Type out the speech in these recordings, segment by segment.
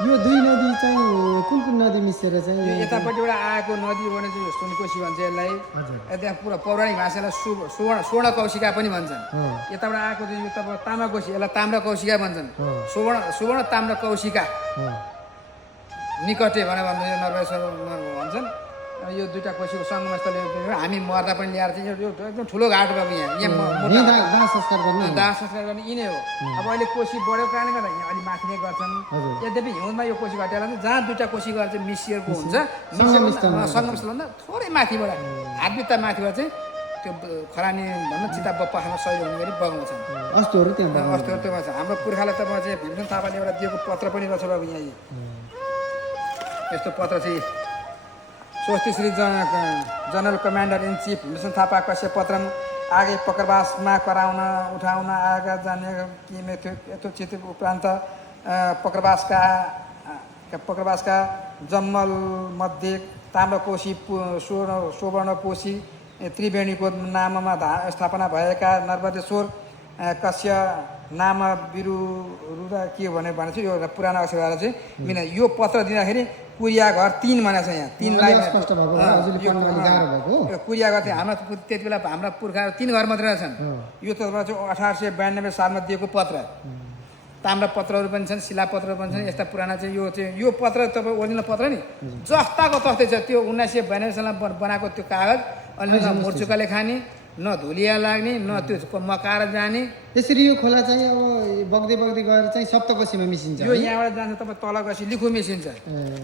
यो दुई नदी चाहिँ कुन नदी मिसेर चाहिँ यो यतापट्टिबाट आएको नदी भने चाहिँ सुनकोशी भन्छ यसलाई। हजुर त्यहाँ पुरा पौराणिक भाषालाई स्वर्ण कौशिका पनि भन्छन्। हो यताबाट आएको चाहिँ यो तपाईँ तामाकोशी, यसलाई ताम्र कौशिका भन्छन्। हो सुवर्ण ताम्र कौशिका हो निकटे भनेर भन्नु यो नरवेश्वर भन्छन्। यो दुईवटा कोशीको सङ्गमस्थल हामी मर्दा पनि ल्याएर चाहिँ यो एकदम ठुलो घाट भएको यहाँ दाह संस्कार गर्ने दाह संस्कार गर्ने यिनै हो। अब अहिले कोशी बढेको कारणले गर्दा यहाँ अलिक माथि नै गर्छन्। हजुर। यद्यपि हिउँदमा यो कोशी घाटेला जहाँ दुईवटा कोशी गरेर चाहिँ मिसिएको हुन्छ सङ्गमस्थलभन्दा थोरै माथिबाट हात बित्ता माथिबाट चाहिँ त्यो खरानी भन्दा चिता पखाल्न सजिलो हुने गरी बगाउँछन्। अस्तुहरू त्यहाँ बगाउँछन्। अस्तुहरू त्यो भन्छ। हाम्रो पुर्खालाई त चाहिँ भीमसेन थापाले एउटा दिएको पत्र पनि रहेछ बाबु यहाँ यस्तो पत्र चाहिँ स्वस्ति Shri general commander in chief Bhimsen Thapa कश्य पत्रम आगे पक्रवासमा कराउन उठाउन आएका जाने यथोचित उपरान्त पक्रवासका जम्मल मध्ये ताम्रकोशी सुवर्णकोशी त्रिवेणीको नाममा स्थापना भएका नर्मदेश्वर कश्य नाम बिरुवा के भनेर भनेको छु। यो पुरानो अक्षरबाट चाहिँ मिना यो पत्र दिँदाखेरि कुरिया घर 3 भनेको छ यहाँ 3 लाइन स्पष्ट भएको हजुरले पढ्न अलि गाह्रो भएको कुरिया घर चाहिँ हाम्रो त्यति बेला हाम्रा पुर्खाहरू 3 घर मात्रै रहेछन्। यो त चाहिँ 1892 सालमा दिएको पत्र ताम्र पत्रहरू पनि छन्, शिलापत्रहरू पनि छन्। यस्ता पुराना चाहिँ यो पत्र तपाईँ ओरिजिनल पत्र नि जस्ताको तस्तै छ। त्यो 1992 सालमा बनाएको त्यो कागज अलि न मुर्चुकाले खाने न धुलिया लाग्ने न त्यो मकाएर जाने। यसरी यो खोला चाहिँ अब बग्दै बग्दै गएर चाहिँ सप्तकोशीमा मिसिन्छ। यो यहाँबाट जान्छ तपाईँ तल गएपछि लिखु मिसिन्छ।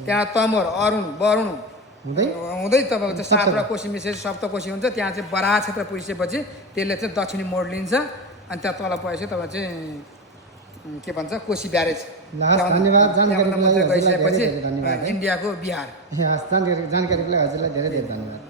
त्यहाँ तमोर अरुण वरुण हुँदै तपाईँको चाहिँ 7 कोशी मिसेपछि सप्तकोशी हुन्छ। त्यहाँ चाहिँ बराह क्षेत्र पुगिसकेपछि त्यसले चाहिँ दक्षिणी मोड लिन्छ अनि त्यहाँ तल पुगेपछि तपाईँ चाहिँ के भन्छ कोशी ब्यारेज। धन्यवाद जानकारीको लागि गइसकेपछि इन्डियाको बिहार। जानकारीको लागि हजुरलाई धेरै धेरै धन्यवाद।